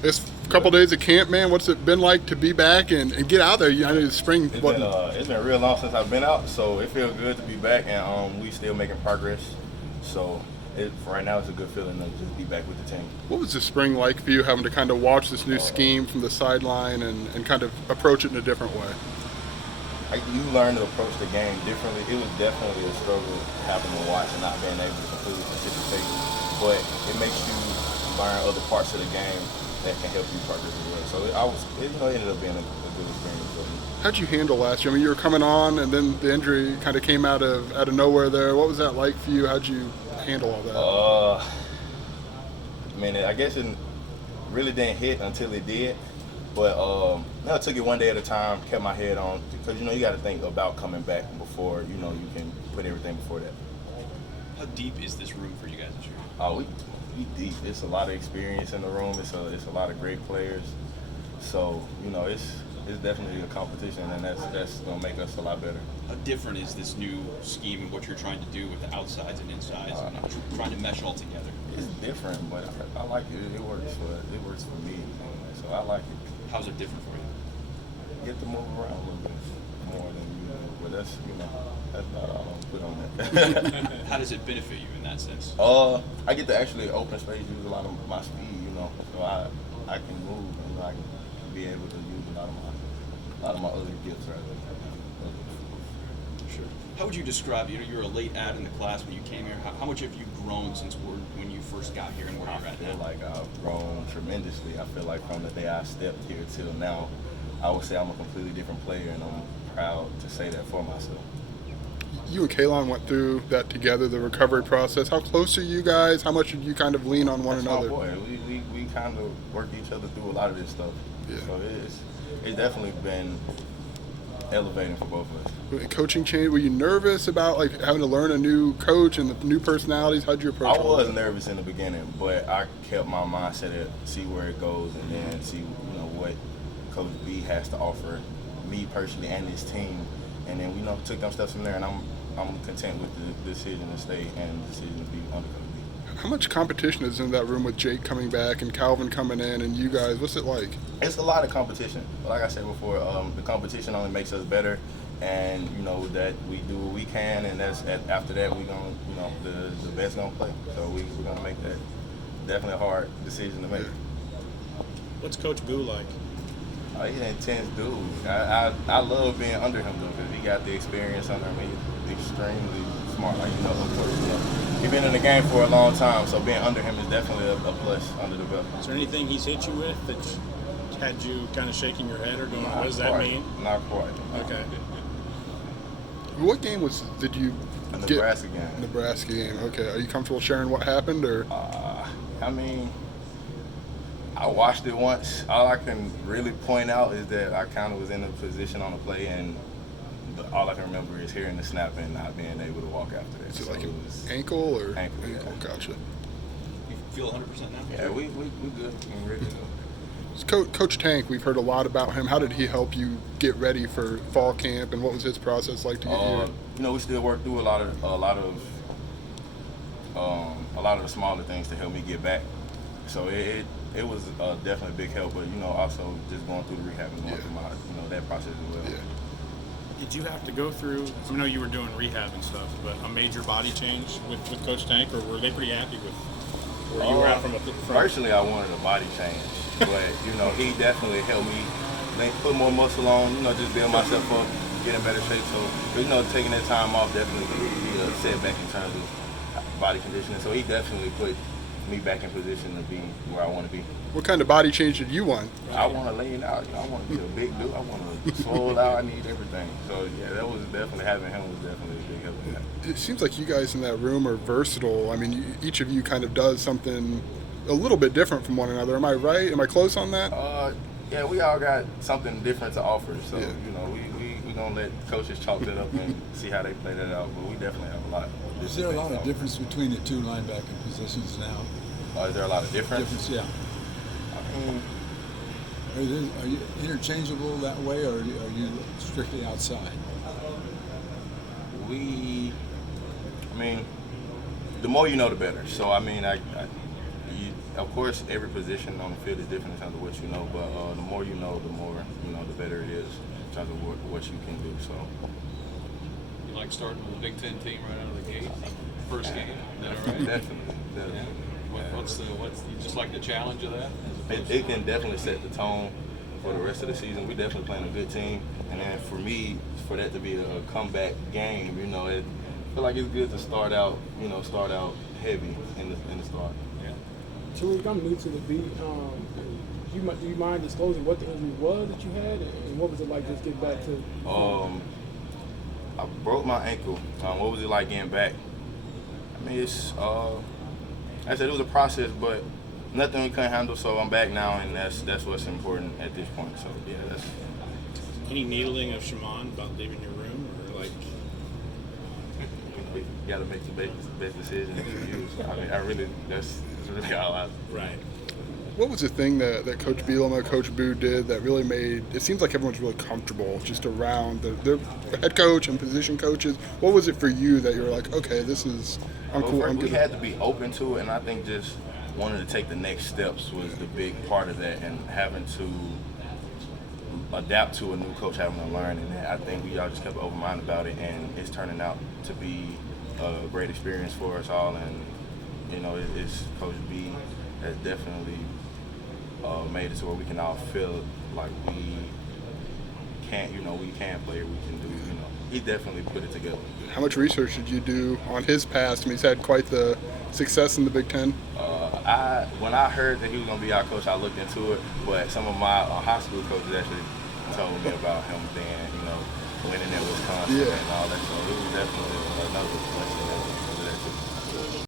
This couple days of camp, man, what's it been like to be back and get out there? I know the spring wasn't. It's been real long since I've been out, so it feels good to be back, and we still making progress. So for right now, it's a good feeling to just be back with the team. What was the spring like for you, having to kind of watch this new scheme from the sideline and kind of approach it in a different way? You learn to approach the game differently. It was definitely a struggle having to watch and not being able to completely participate, but it makes you learn other parts of the game that can help you progress as well. So it ended up being a good experience for me. How'd you handle last year? I mean, you were coming on, and then the injury kind of came out of nowhere there. What was that like for you? How'd you handle all that? I mean, I guess it really didn't hit until it did. But I took it one day at a time, kept my head on, because you got to think about coming back before you can put everything before that. How deep is this room for you guys this year? Oh, we deep. It's a lot of experience in the room. It's a lot of great players. So it's definitely a competition, and that's gonna make us a lot better. How different is this new scheme and what you're trying to do with the outsides and insides, and trying to mesh all together? It's different, but I like it. It works for me. So I like it. How's it different for you? Get to move around a little bit more than but that's not all I'm put on that. How does it benefit you in that sense? I get to actually open space, use a lot of my speed, so I can move and I can be able to use a lot of my other gifts right there. Sure. How would you describe, you're a late add in the class when you came here. How much have you grown since when you first got here and where you're at now? I feel like I've grown tremendously. I feel like from the day I stepped here till now, I would say I'm a completely different player, and I'm proud to say that for myself. You and Kalon went through that together, the recovery process. How close are you guys? How much did you kind of lean on one another? My boy. We kind of work each other through a lot of this stuff. Yeah. So it's definitely been elevating for both of us. Coaching change, were you nervous about having to learn a new coach and the new personalities? How'd you approach it? I was nervous in the beginning, but I kept my mindset at see where it goes and then see what Coach B has to offer me personally and this team, and then we took them steps from there, and I'm content with the decision to stay and the decision to be under Coach B. How much competition is in that room with Jake coming back and Calvin coming in and you guys? What's it like? It's a lot of competition. But like I said before, the competition only makes us better, and that we do what we can, and after that we gonna the best gonna play. So we're gonna make that definitely a hard decision to make. What's Coach Boo like? He's an intense dude. I love being under him though, because he got the experience under him. He's extremely smart. Of course, he's been in the game for a long time, so being under him is definitely a plus under the belt. Is there anything he's hit you with that had you kind of shaking your head or going, what does that mean? Not quite. Okay. What game did you A get? Nebraska game. Nebraska game. Okay. Are you comfortable sharing what happened, or? I watched it once. All I can really point out is that I kind of was in a position on the play, and all I can remember is hearing the snap and not being able to walk after that. Is it So like it an was ankle or? ankle, yeah. Gotcha. You feel 100% now? Yeah, we good. We're ready to go. Coach Tank, we've heard a lot about him. How did he help you get ready for fall camp, and what was his process like to get here? We still work through a lot of the smaller things to help me get back. So it was definitely a big help, but also just going through the rehab and going through my that process as well. Yeah. Did you have to go through, I know you were doing rehab and stuff, but a major body change with Coach Tank, or were they pretty happy with where you were at from Personally, I wanted a body change, but he definitely helped me put more muscle on, just build myself up, get in better shape. So, taking that time off definitely could be a setback in terms of body conditioning. So he definitely put me back in position to be where I want to be. What kind of body change did you want? I want to lay it out. I want to be a big dude. I want to swole out. I need everything. So yeah, that was definitely, having him was definitely a big help in that. It seems like you guys in that room are versatile. I mean, each of you kind of does something a little bit different from one another. Am I right? Am I close on that? Yeah, we all got something different to offer. So Yeah. we gonna let coaches chalk that up and see how they play that out. But we definitely have a lot. Is there a lot of difference between the two linebacker positions now? Is there a lot of difference? Yeah. Are you interchangeable that way, or are you strictly outside? The more you know, the better. So of course, every position on the field is different in terms of what you know, but the more you know, the better it is in terms of what you can do. So. You like starting with a Big Ten team right out of the gate, first game. Is that all right? Definitely. Yeah. What's you just like the challenge of that? It can definitely set the tone for the rest of the season. We definitely playing a good team, and then for me, for that to be a comeback game, I feel like it's good to start out heavy in the start. Yeah. Tarique, I'm new to the beat. Do you mind disclosing what the injury was that you had, and what was it like just getting back to? I broke my ankle. What was it like getting back? I mean, it's I said it was a process, but nothing we couldn't handle. So I'm back now, and that's what's important at this point. So yeah, that's. Any needling of Shimon about leaving your room, or like? You got to make the best decisions you use. I mean, that's really all I. Right. What was the thing that Coach Bielema, Coach Boo did that really made it seems like everyone's really comfortable just around the head coach and position coaches? What was it for you that you were like, okay, I'm cool. I'm We good. had to be open to it, and I think just wanting to take the next steps was the big part of that, and having to adapt to a new coach, having to learn, and I think we all just kept open-minded about it, and it's turning out to be a great experience for us all, and it's Coach B has definitely made it to where we can all feel like we can play, or we can do, he definitely put it together. How much research did you do on his past? I mean, he's had quite the success in the Big Ten. When I heard that he was going to be our coach, I looked into it, but some of my high school coaches actually told me about him being, winning at Wisconsin and all that, so it was definitely another lesson